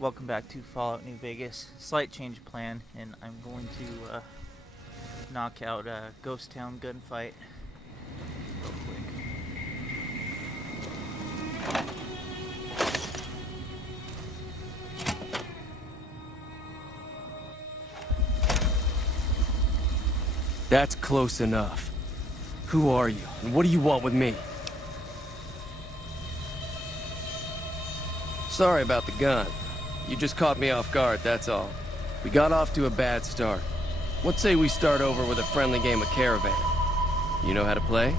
Welcome back to Fallout New Vegas. Slight change of plan, and I'm going to knock out a ghost town gunfight real quick. That's close enough. Who are you, and what do you want with me? Sorry about the gun. You just caught me off guard, that's all. We got off to a bad start. What say we start over with a friendly game of caravan? You know how to play?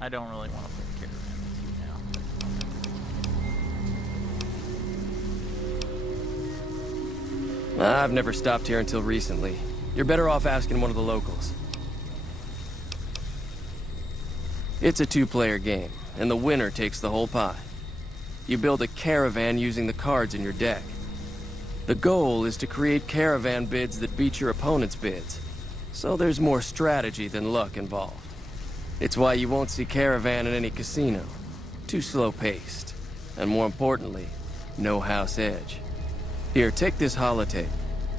I don't really want to play caravan with you now. I've never stopped here until recently. You're better off asking one of the locals. It's a two-player game, and the winner takes the whole pie. You build a caravan using the cards in your deck. The goal is to create caravan bids that beat your opponent's bids, so there's more strategy than luck involved. It's why you won't see caravan in any casino. Too slow-paced, and more importantly, no house edge. Here, take this holotape.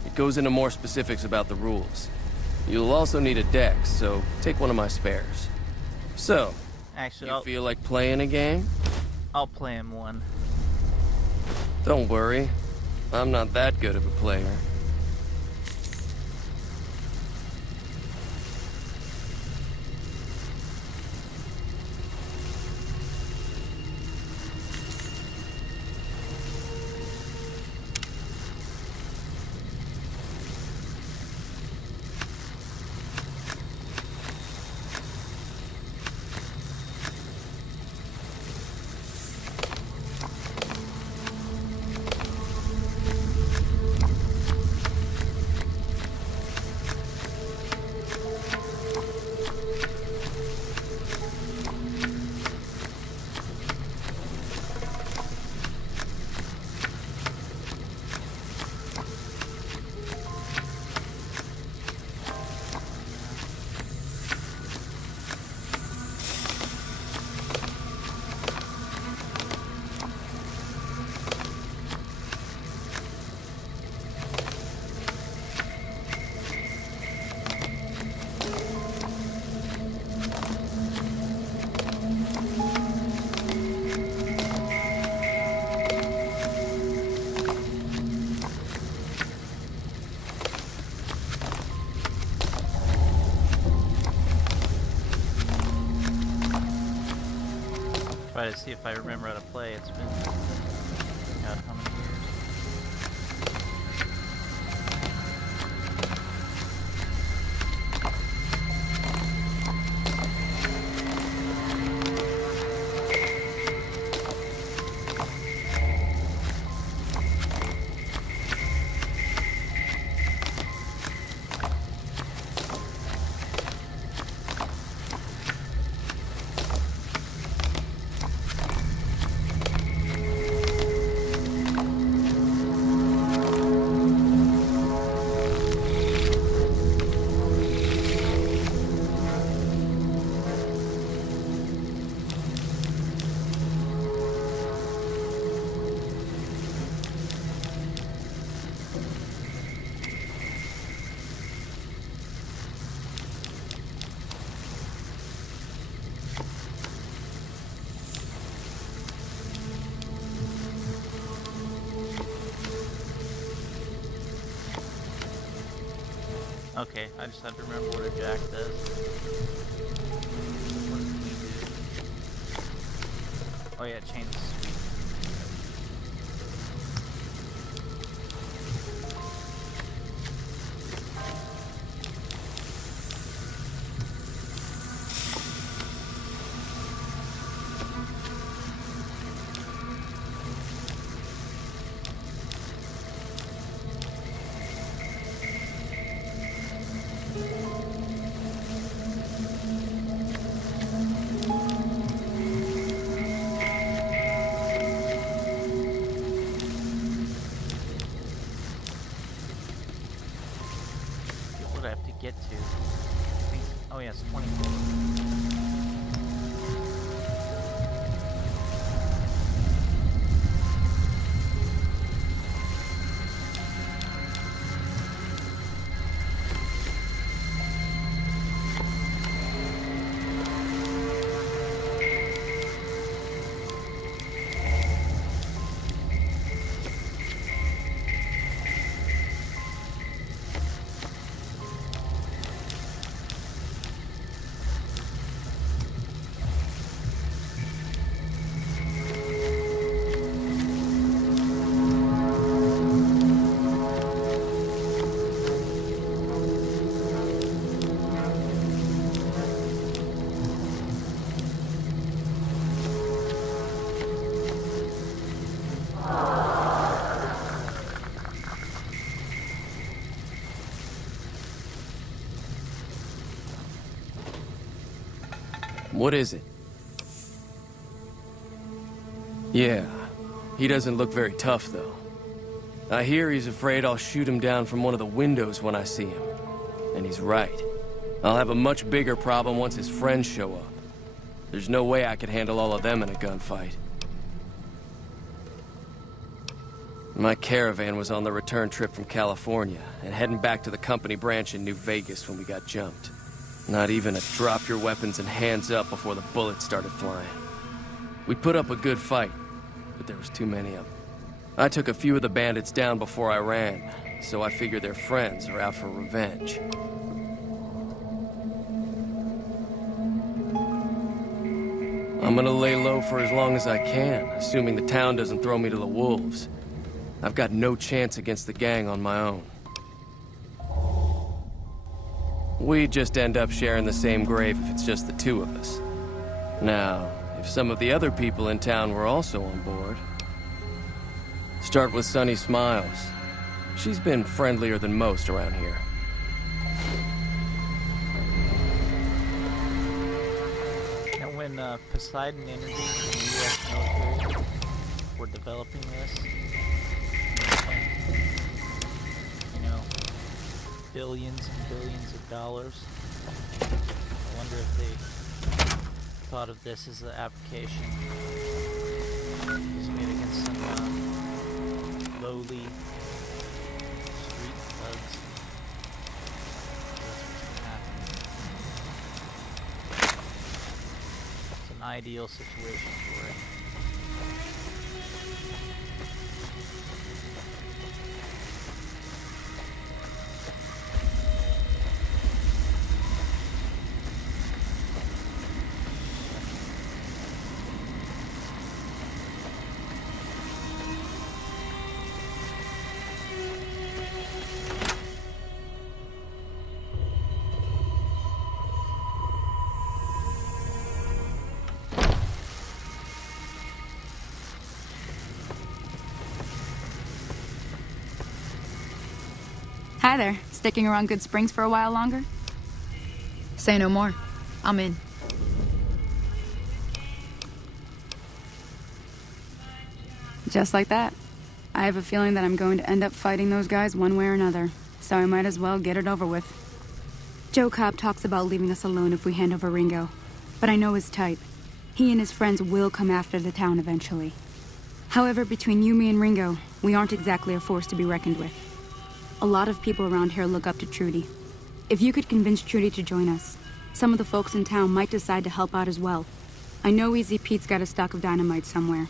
It goes into more specifics about the rules. You'll also need a deck, so take one of my spares. So, Actually, you feel like playing a game? I'll play him one. Don't worry. I'm not that good of a player. Try to see if I remember how to play. It's been God, how many years? Okay, I just have to remember what a jack does. What does the queen do? Oh yeah, it changes speed. Get to. I think, oh yes, 24. What is it? Yeah, he doesn't look very tough, though. I hear he's afraid I'll shoot him down from one of the windows when I see him. And he's right. I'll have a much bigger problem once his friends show up. There's no way I could handle all of them in a gunfight. My caravan was on the return trip from California, and heading back to the company branch in New Vegas when we got jumped. Not even a drop your weapons and hands up before the bullets started flying. We put up a good fight, but there was too many of them. I took a few of the bandits down before I ran, so I figure their friends are out for revenge. I'm gonna lay low for as long as I can, assuming the town doesn't throw me to the wolves. I've got no chance against the gang on my own. We just end up sharing the same grave if it's just the two of us. Now, if some of the other people in town were also on board... Start with Sunny Smiles. She's been friendlier than most around here. And when Poseidon Energy and the U.S. military were developing this, you know, billions and billions of dollars, I wonder if they thought of this as the application was made against some lowly street thugs. That's what's gonna happen. It's an ideal situation for it. Hi there. Sticking around Goodsprings for a while longer? Say no more. I'm in. Just like that. I have a feeling that I'm going to end up fighting those guys one way or another, so I might as well get it over with. Joe Cobb talks about leaving us alone if we hand over Ringo, but I know his type. He and his friends will come after the town eventually. However, between you, me, and Ringo, we aren't exactly a force to be reckoned with. A lot of people around here look up to Trudy. If you could convince Trudy to join us, some of the folks in town might decide to help out as well. I know Easy Pete's got a stock of dynamite somewhere,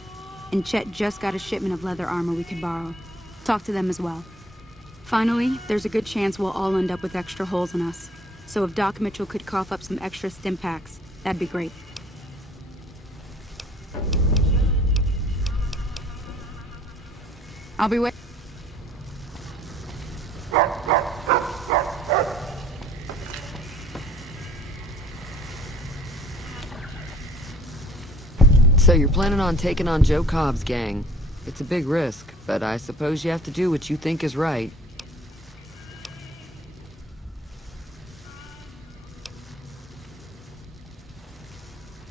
and Chet just got a shipment of leather armor we could borrow. Talk to them as well. Finally, there's a good chance we'll all end up with extra holes in us. So if Doc Mitchell could cough up some extra stim packs, that'd be great. I'll be waiting. So you're planning on taking on Joe Cobb's gang. It's a big risk, but I suppose you have to do what you think is right.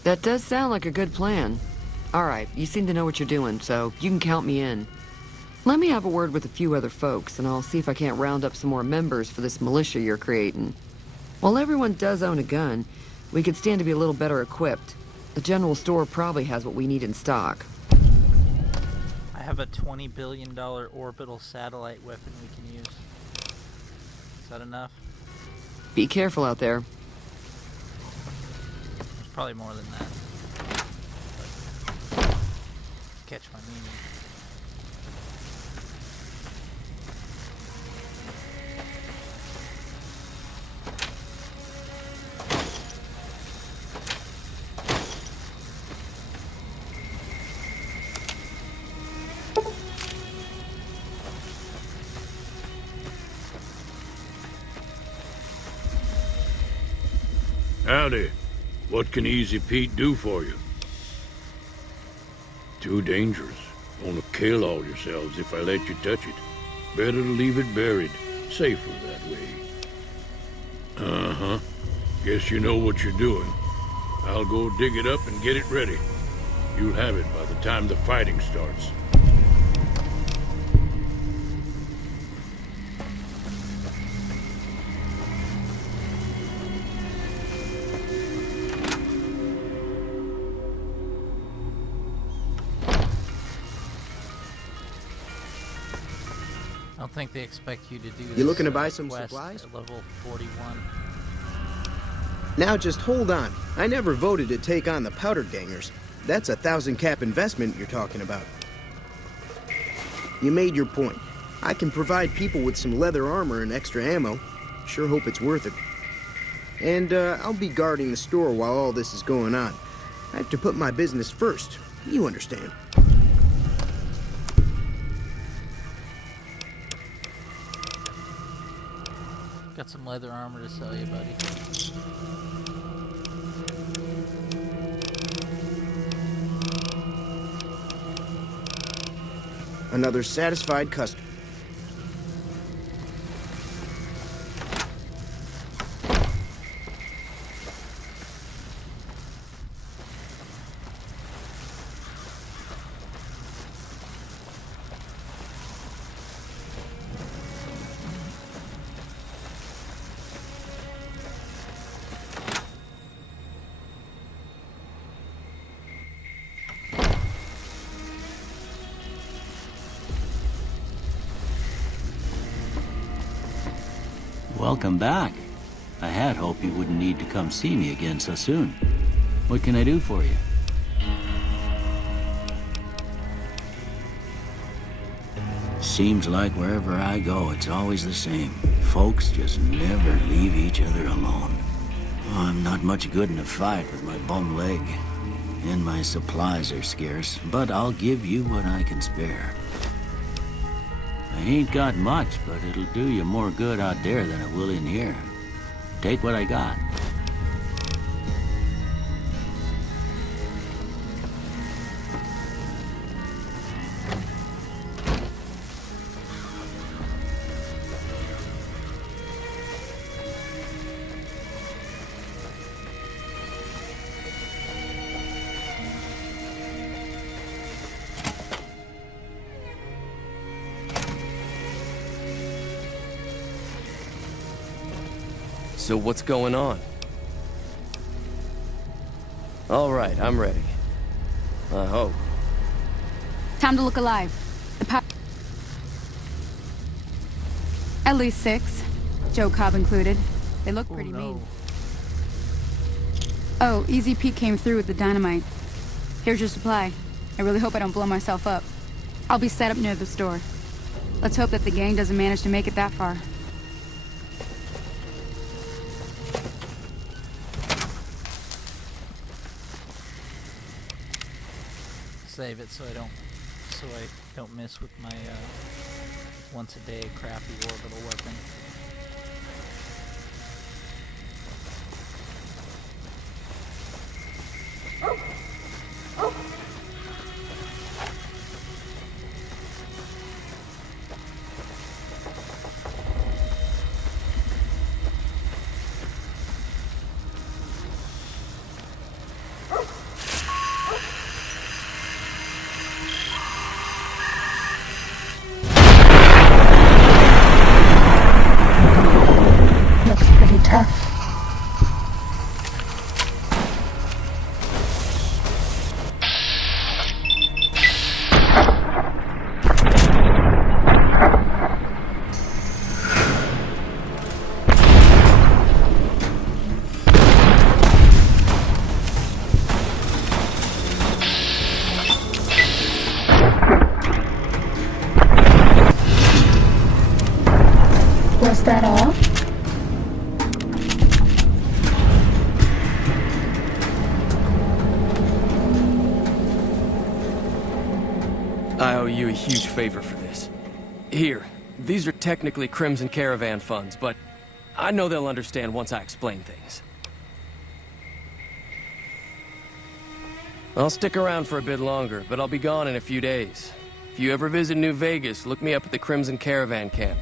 That does sound like a good plan. All right, you seem to know what you're doing, so you can count me in. Let me have a word with a few other folks, and I'll see if I can't round up some more members for this militia you're creating. While everyone does own a gun, we could stand to be a little better equipped. The general store probably has what we need in stock. I have a $20 billion orbital satellite weapon we can use. Is that enough? Be careful out there. There's probably more than that. But catch my meaning. Howdy. What can Easy Pete do for you? Too dangerous. Wanna kill all yourselves if I let you touch it. Better to leave it buried. Safer that way. Uh-huh. Guess you know what you're doing. I'll go dig it up and get it ready. You'll have it by the time the fighting starts. I don't think they expect you to do this. You looking to buy some quest supplies? at level 41. Now just hold on. I never voted to take on the powder gangers. That's a 1,000 cap investment you're talking about. You made your point. I can provide people with some leather armor and extra ammo. Sure hope it's worth it. And I'll be guarding the store while all this is going on. I have to put my business first. You understand. Got some leather armor to sell you, buddy. Another satisfied customer. Welcome back. I had hoped you wouldn't need to come see me again so soon. What can I do for you? Seems like wherever I go, it's always the same. Folks just never leave each other alone. Oh, I'm not much good in a fight with my bum leg. And my supplies are scarce, but I'll give you what I can spare. I ain't got much, but it'll do you more good out there than it will in here. Take what I got. So what's going on? All right, I'm ready. I hope. Time to look alive. At least 6. Joe Cobb included. They look pretty mean. Oh, Easy Pete came through with the dynamite. Here's your supply. I really hope I don't blow myself up. I'll be set up near the store. Let's hope that the gang doesn't manage to make it that far. Save it so I don't miss with my once a day crappy orbital weapon. Was that all? I owe you a huge favor for this. Here, these are technically Crimson Caravan funds, but I know they'll understand once I explain things. I'll stick around for a bit longer, but I'll be gone in a few days. If you ever visit New Vegas, look me up at the Crimson Caravan camp.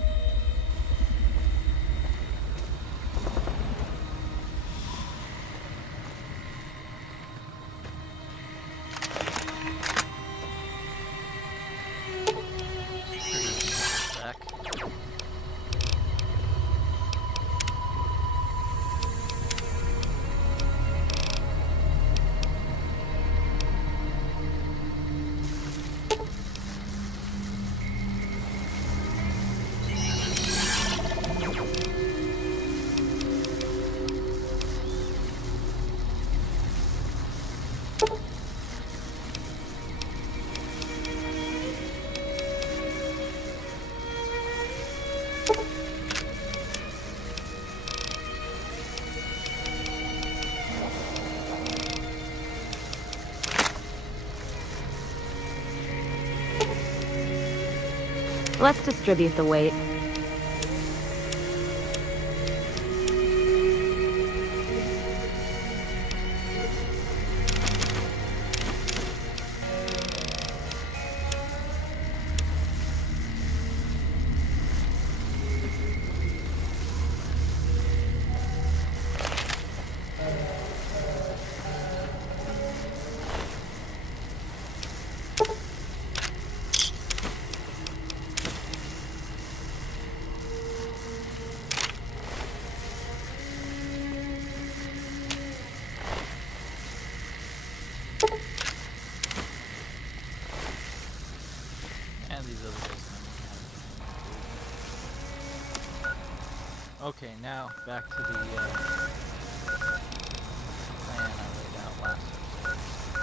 Let's distribute the weight. And these other guys. Okay, now back to the plan I laid out last episode.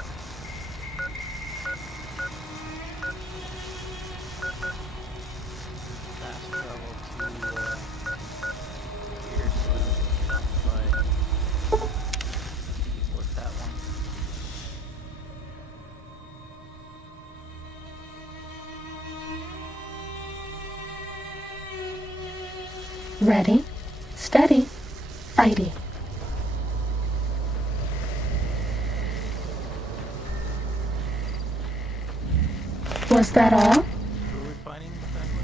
Fast travel to here so that we can fight with that one. Ready, steady, fighty. Was that all? Who are we fighting exactly?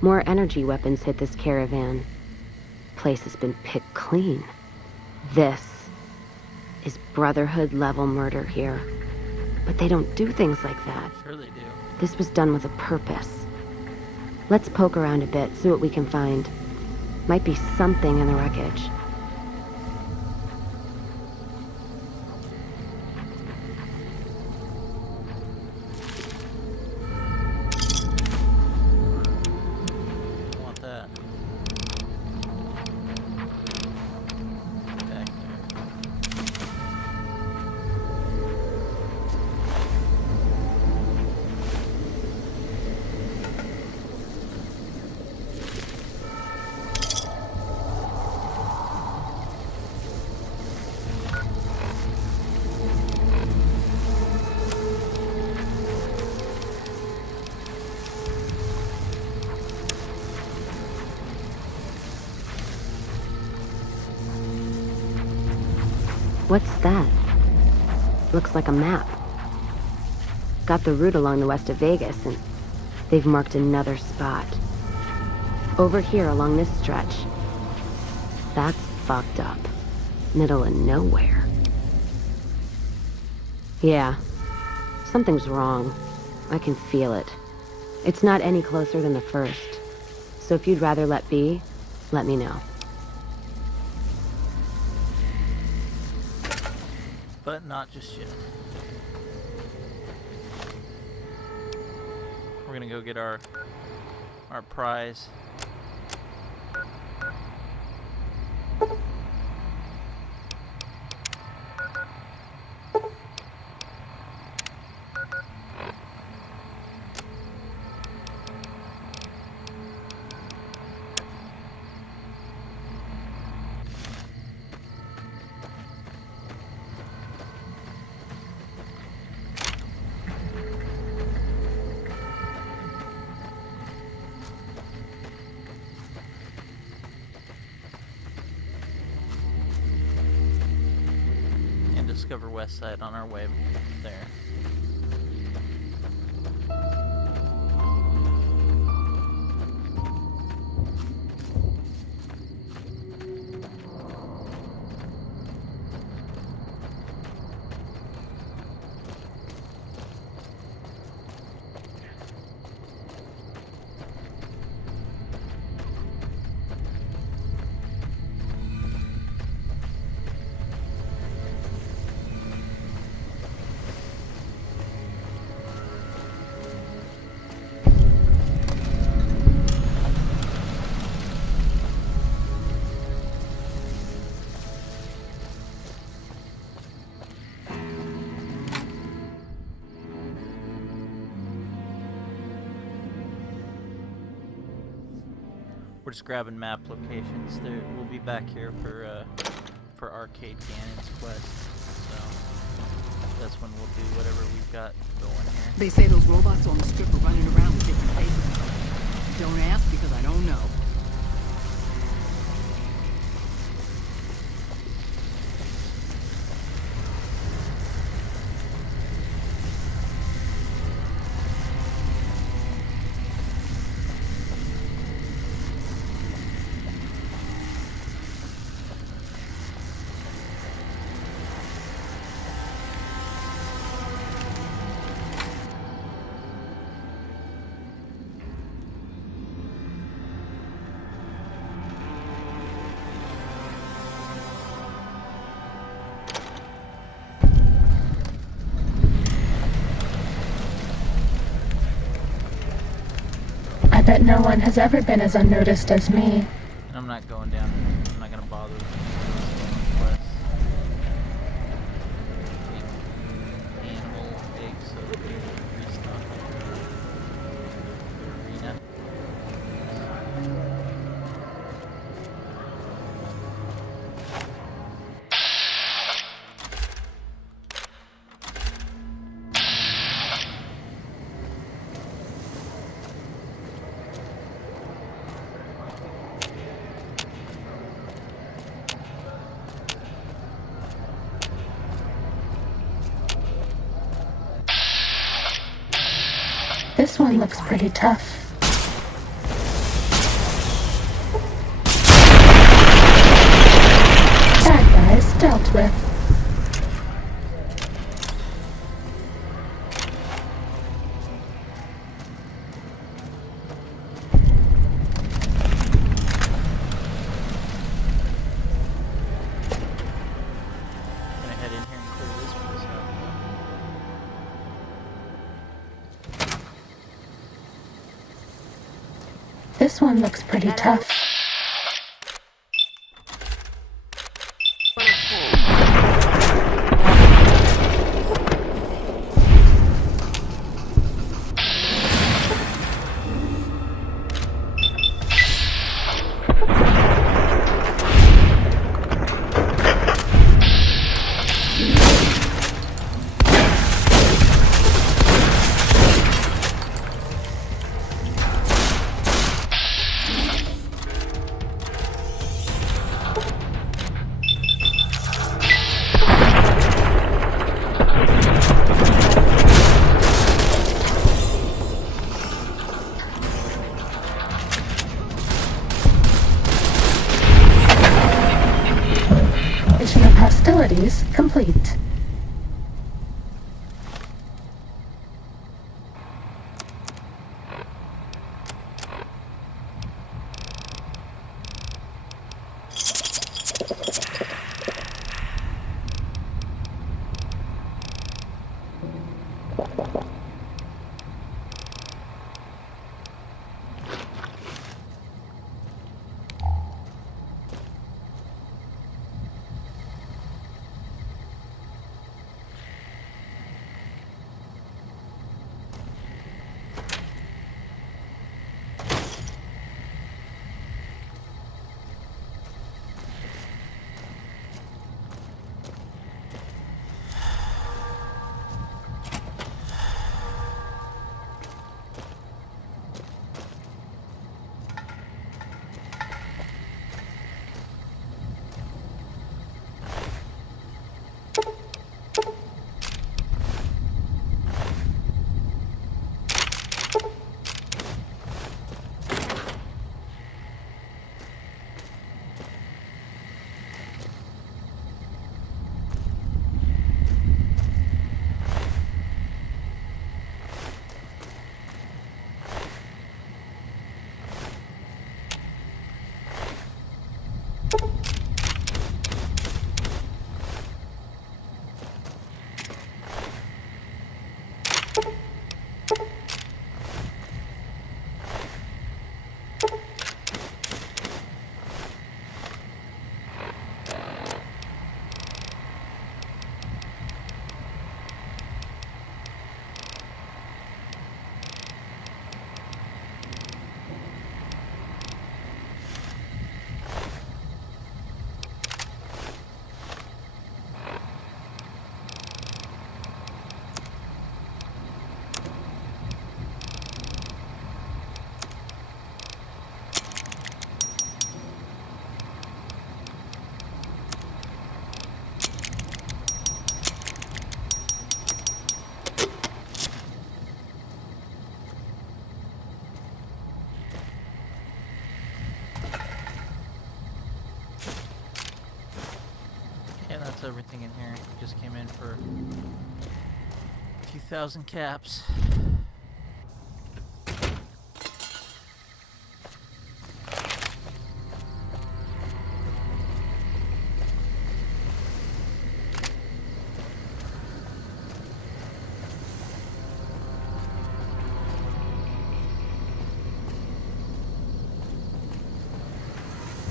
More energy weapons hit this caravan. Place has been picked clean. This is Brotherhood level murder here. But they don't do things like that. Sure they do. This was done with a purpose. Let's poke around a bit, see what we can find. Might be something in the wreckage. I want that. Back there. What's that? Looks like a map. Got the route along the west of Vegas, and they've marked another spot. Over here along this stretch. That's fucked up. Middle of nowhere. Yeah. Something's wrong. I can feel it. It's not any closer than the first. So if you'd rather let be, let me know. But not just yet. We're gonna go get our prize. Discover West Side on our way there. We're just grabbing map locations. We'll be back here for Arcade Gannon's quest. So that's when we'll do whatever we've got going here. They say those robots on the strip are running around with different faces. Don't ask because I don't know. I bet no one has ever been as unnoticed as me. And I'm not going down. I'm not gonna bother with this quest. Animal eggs so that we can restock the arena. This one looks pretty tough. Bad guys dealt with. Gonna head in here and clear this place out. This one looks pretty tough. Mission of hostilities complete. That's everything in here. Just came in for a few thousand caps.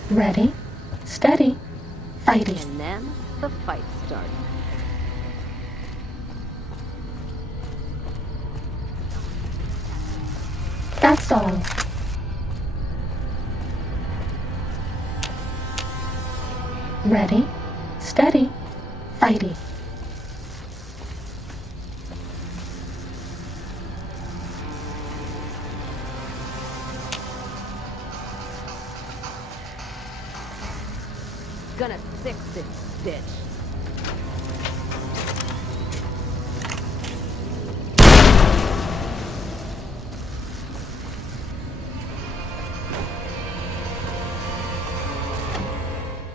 Ready, steady, fighting. And then the fight started. That's all. Ready, steady, fighting. Gonna fix this bitch.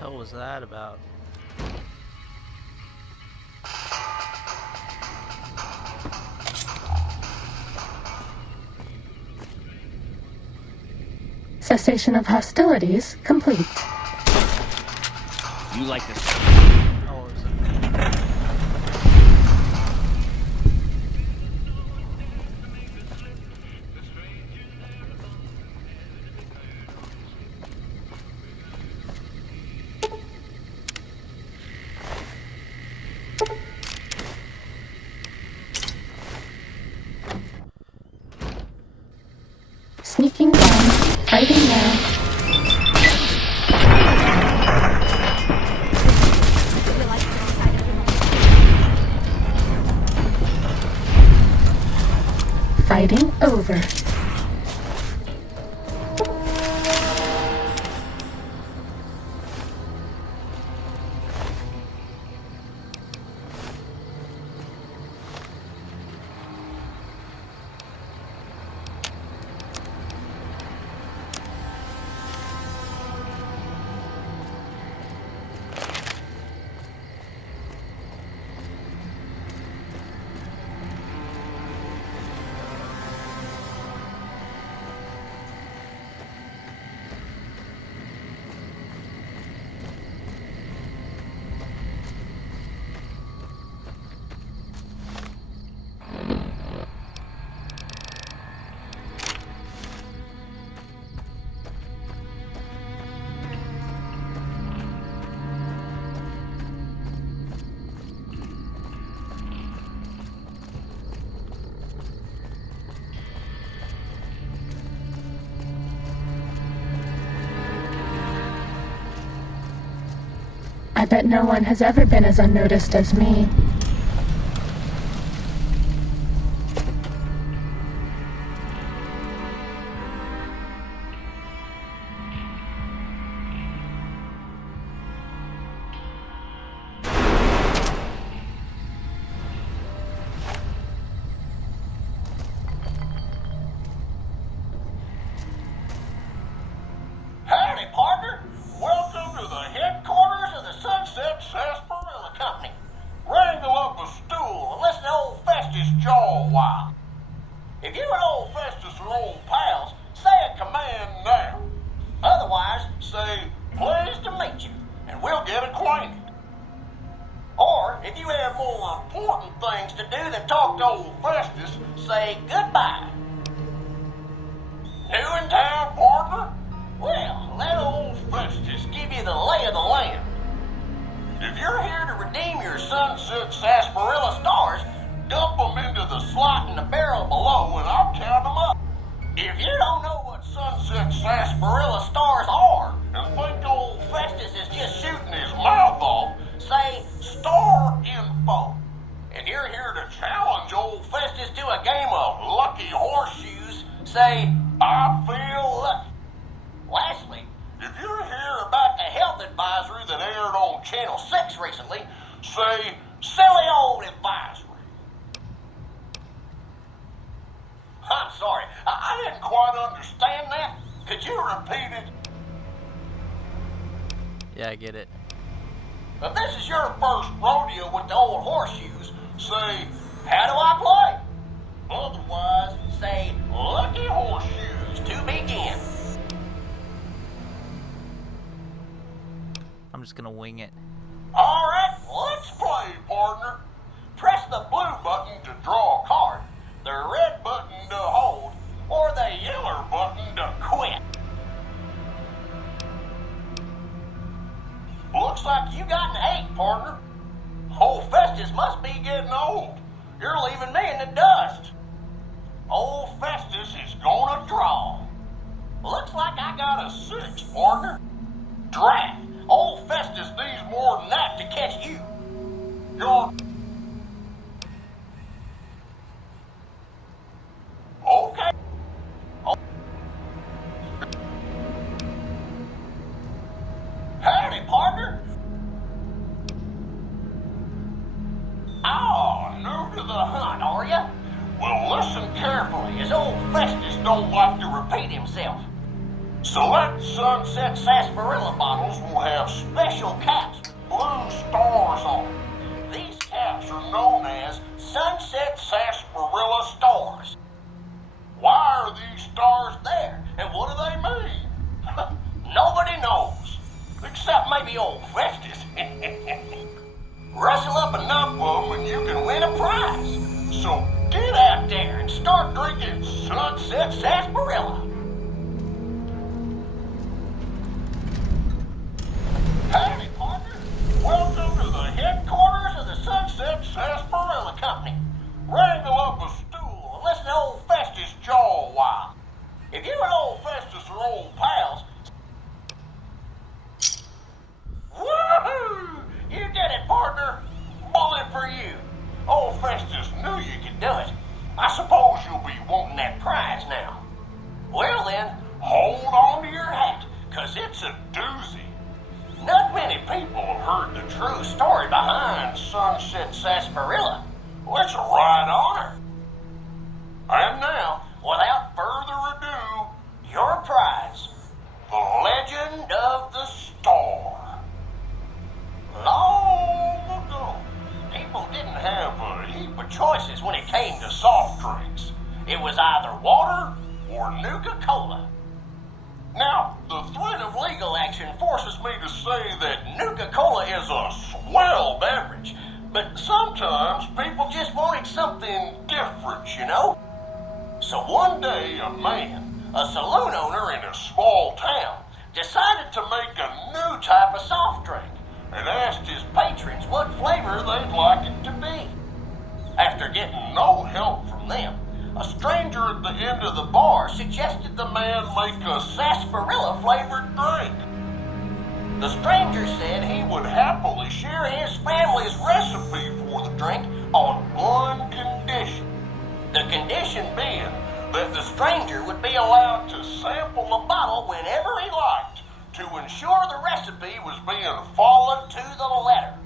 Hell was that about? Cessation of hostilities complete. You like this? Oh, it was a... Sneaking down, fighting now. Fighting over. I bet no one has ever been as unnoticed as me. Howdy, partner. Welcome to the headquarters of the Sunset Sarsaparilla Company. Wrangle up a stool and listen to old Festus jaw a while. If you and old Festus are old pals, say a command now. Otherwise, say, pleased to meet you, and we'll get acquainted. Or, if you have more important things to do than talk to old Festus, say goodbye. New in town, partner? Well, let old Festus give you the lay of the land. If you're here to redeem your Sunset Sarsaparilla stars, dump them into the slot in the barrel below and I'll count them up. If you don't know what Sunset Sarsaparilla stars are and think old Festus is just shooting his mouth off, say star info. If you're here to challenge old Festus to a game of lucky horseshoes, say I feel lucky. Lastly, if you're here about the health advisory that aired on Channel 6 recently, say, silly old advisory. I'm sorry, I didn't quite understand that. Could you repeat it? Yeah, I get it. If this is your first rodeo with the old horseshoes, say, how do I play? Otherwise, say, lucky horseshoes to begin. I'm just gonna wing it. All right, let's play, partner. Press the blue button to draw a card, the red button to hold, or the yellow button to quit. Looks like you got an 8, partner. Old Festus must be getting old. You're leaving me in the dust. Old Festus is gonna draw. Looks like I got a 6, partner. Drat, old Festus needs more than that to catch you. You're... Okay. Howdy, partner. Oh, new to the hunt, are ya? Well, listen carefully, as old Festus don't like to repeat himself. Select Sunset Sarsaparilla bottles will have special caps with blue stars on them. These caps are known as Sunset Sarsaparilla stars. Why are these stars there, and what do they mean? Nobody knows, except maybe old Festus. Rustle up enough of them and you can win a prize. So get out there and start drinking Sunset Sarsaparilla. Howdy, partner. Welcome to the headquarters of the Sunset Sarsaparilla Company. Wrangle up a stool and listen to old Festus jaw a while. If you and old Festus are old pals, woohoo! You did it, partner. Bullet for you. Old Festus knew you could do it. I suppose you'll be wanting that prize now. Well then, hold on to your hat, 'cause it's a doozy. Not many people have heard the true story behind Sunset Sarsaparilla. Well, it's a right honor. And now, without further ado, your prize, the Legend of the Star. Long ago, people didn't have a heap of choices when it came to soft drinks. It was either water or Nuka-Cola. Now, the threat of legal action forces me to say that Nuka-Cola is a swell beverage, but sometimes people just wanted something different, you know? So one day, a man, a saloon owner in a small town, decided to make a new type of soft drink and asked his patrons what flavor they'd like it to be. After getting no help from them, a stranger at the end of the bar suggested the man make a sarsaparilla-flavored drink. The stranger said he would happily share his family's recipe for the drink on one condition. The condition being that the stranger would be allowed to sample the bottle whenever he liked to ensure the recipe was being followed to the letter.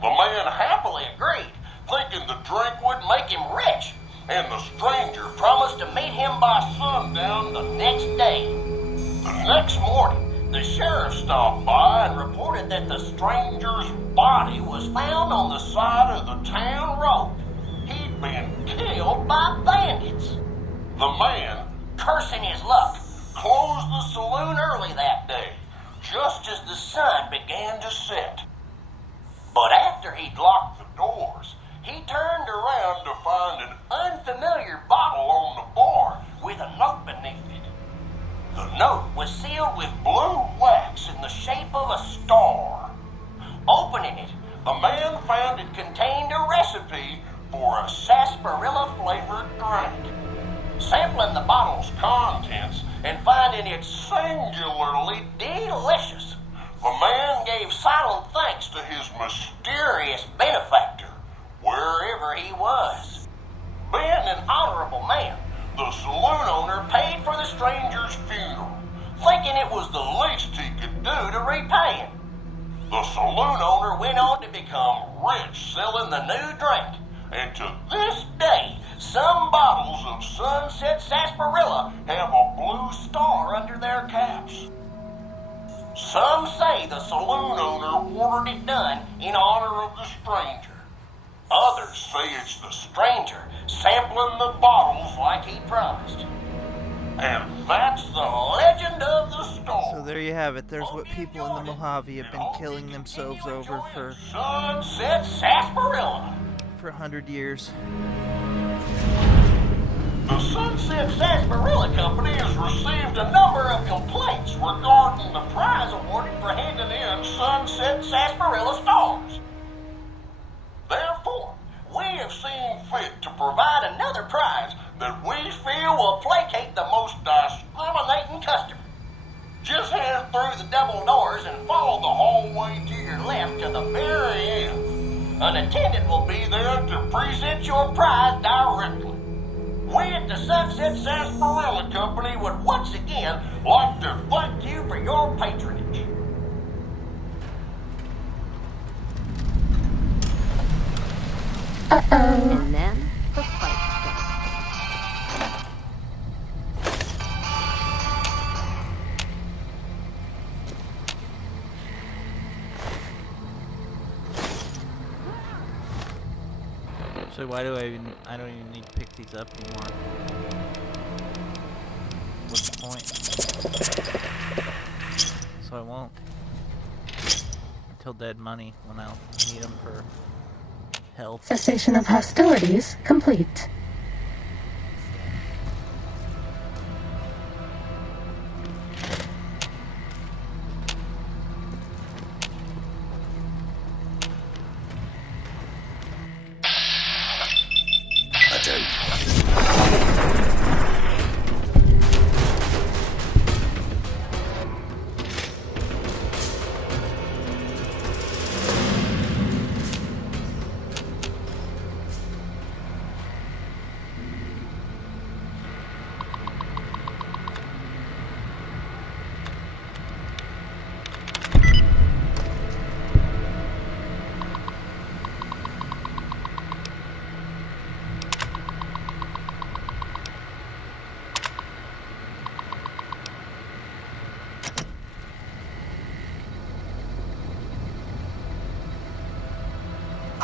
The man happily agreed, thinking the drink would make him rich, and the stranger promised to meet him by sundown the next day. The next morning, the sheriff stopped by and reported that the stranger's body was found on the side of the town road. He'd been killed by bandits. The man, cursing his luck, closed the saloon early that day, just as the sun began to set. But after he'd locked the doors, he turned around to find an unfamiliar bottle on the bar with a note beneath it. The note was sealed with blue wax in the shape of a star. Opening it, the man found it contained a recipe for a sarsaparilla-flavored drink. Sampling the bottle's contents and finding it singularly delicious, the man gave silent thanks to his mysterious benefactor, wherever he was. Being an honorable man, the saloon owner paid for the stranger's funeral, thinking it was the least he could do to repay him. The saloon owner went on to become rich selling the new drink, and to this day, some bottles of Sunset Sarsaparilla have a blue star under their caps. Some say say the saloon owner ordered it done in honor of the stranger. Others say it's the stranger sampling the bottles like he promised. And that's the legend of the storm. So there you have it. There's what people in the Mojave have been killing themselves over for Sunset Sarsaparilla. For 100 years. The Sunset Sarsaparilla Company has received a number of complaints regarding the prize awarded for handing in Sunset Sarsaparilla stars. Therefore, we have seen fit to provide another prize that we feel will placate the most discriminating customer. Just head through the double doors and follow the hallway to your left to the very end. An attendant will be there to present your prize directly. We at the Sunset Sarsaparilla Company would once again like to thank you for your patronage. And then the fight starts. So why do I don't even need to pick these up anymore. What's the point? So I won't. Until dead money when I'll need them for health. Cessation of hostilities complete.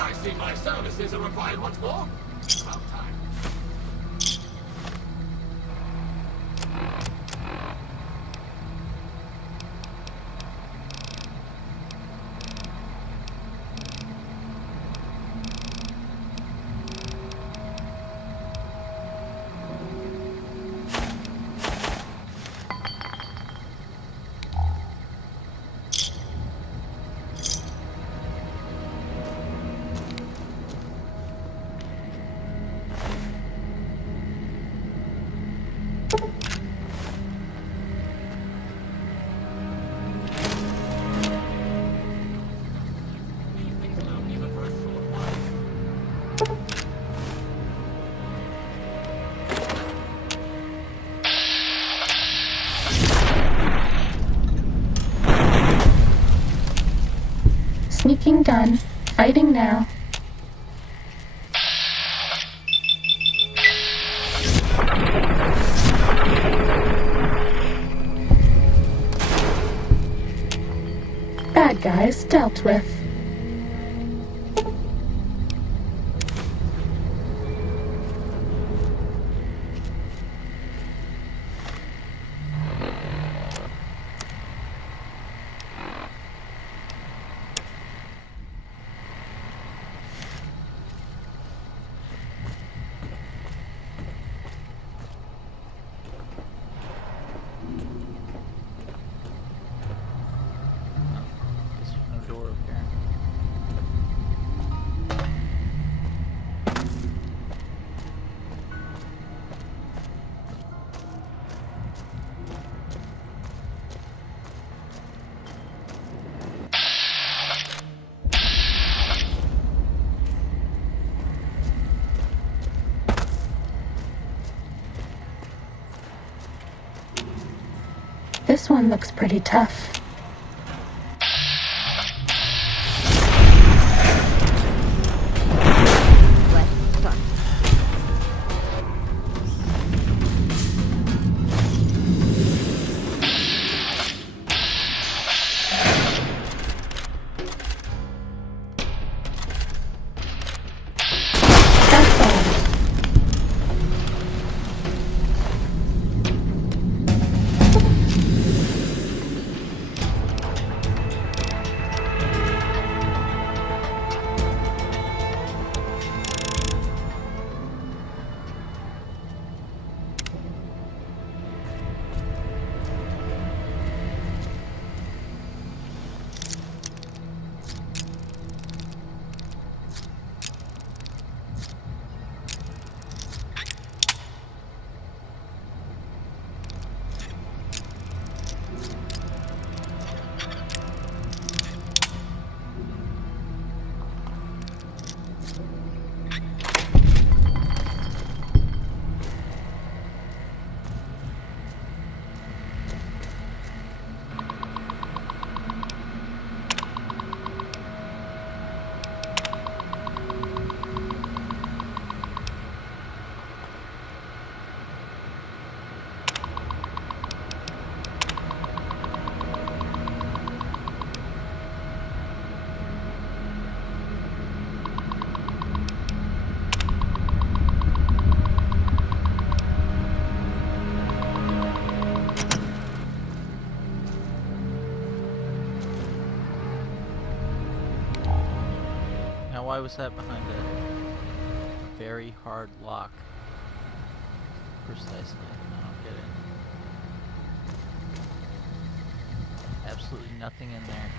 I see my services are required once more. About time. Sneaking done. Fighting now. Bad guys dealt with. This one looks pretty tough. Let's start. why was that behind a very hard lock? Precisely. I don't get it. Absolutely nothing in there.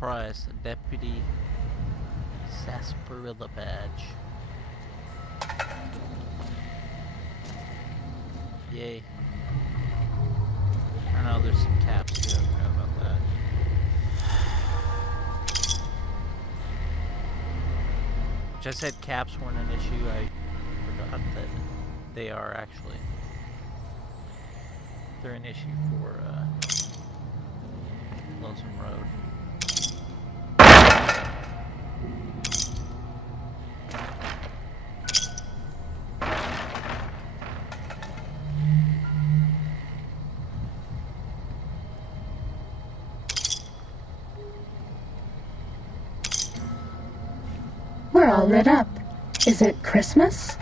Prize, a Deputy Sarsaparilla badge. Yay. I know there's some caps here, I forgot about that. Which I said caps weren't an issue, I forgot that they are actually. They're an issue for Lonesome Road. We're all lit up. Is it Christmas?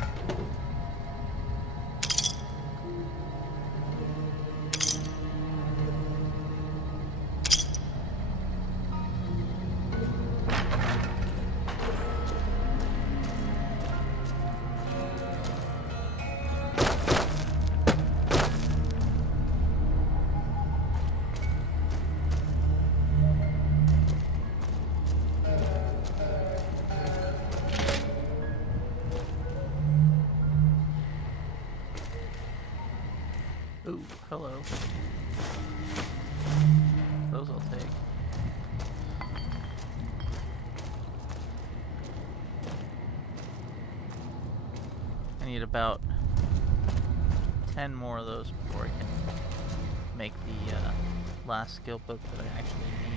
Ooh, hello. Those I'll take. I need about 10 more of those before I can make the last skill book that I actually need.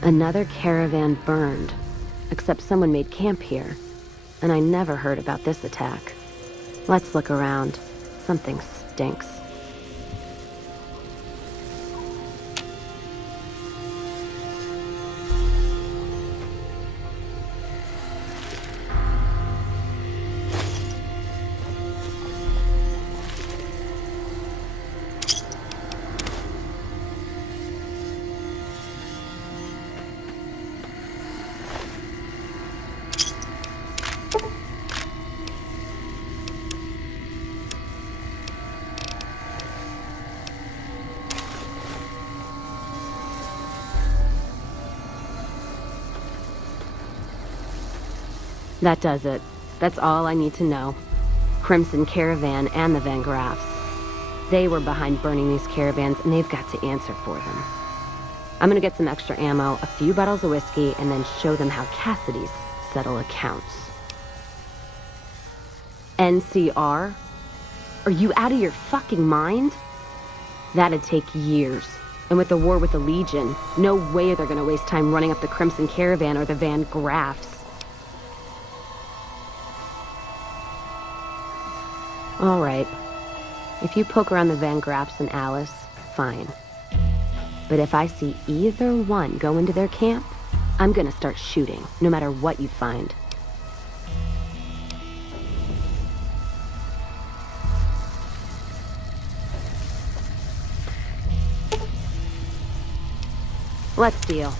Another caravan burned, except someone made camp here, and I never heard about this attack. Let's look around. Something stinks. That does it. That's all I need to know. Crimson Caravan and the Van Graffs. They were behind burning these caravans, and they've got to answer for them. I'm gonna get some extra ammo, a few bottles of whiskey, and then show them how Cassidy's settle accounts. NCR? Are you out of your fucking mind? That'd take years. And with the war with the Legion, no way they're gonna waste time running up the Crimson Caravan or the Van Graffs. All right. If you poke around the Van Graffs and Alice, fine. But if I see either one go into their camp, I'm gonna start shooting, no matter what you find. Let's deal.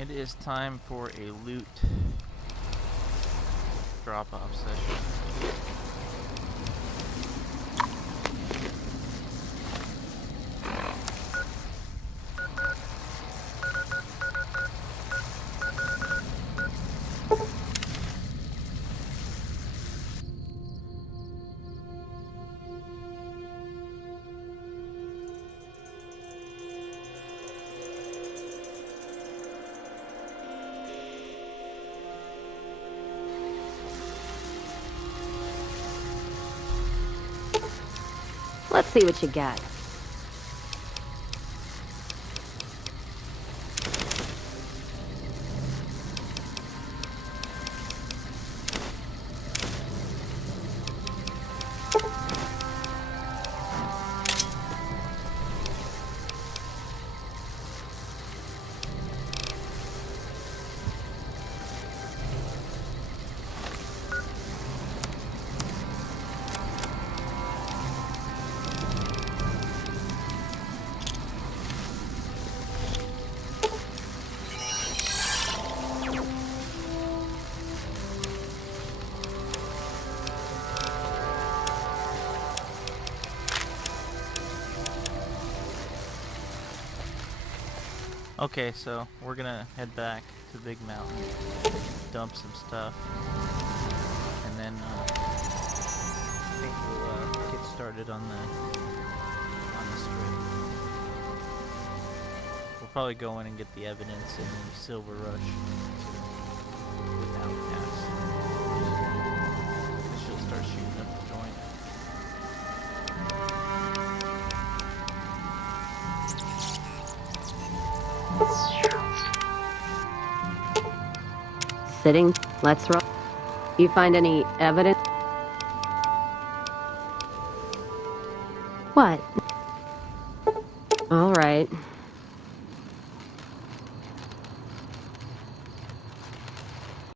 It is time for a loot drop-off session. Let's see what you got. Okay, so we're gonna head back to Big Mountain, dump some stuff, and then I think we'll get started on the strip. We'll probably go in and get the evidence in the Silver Rush with Outcast. She'll start shooting up the joint. Sitting. Let's roll. You find any evidence? What? All right.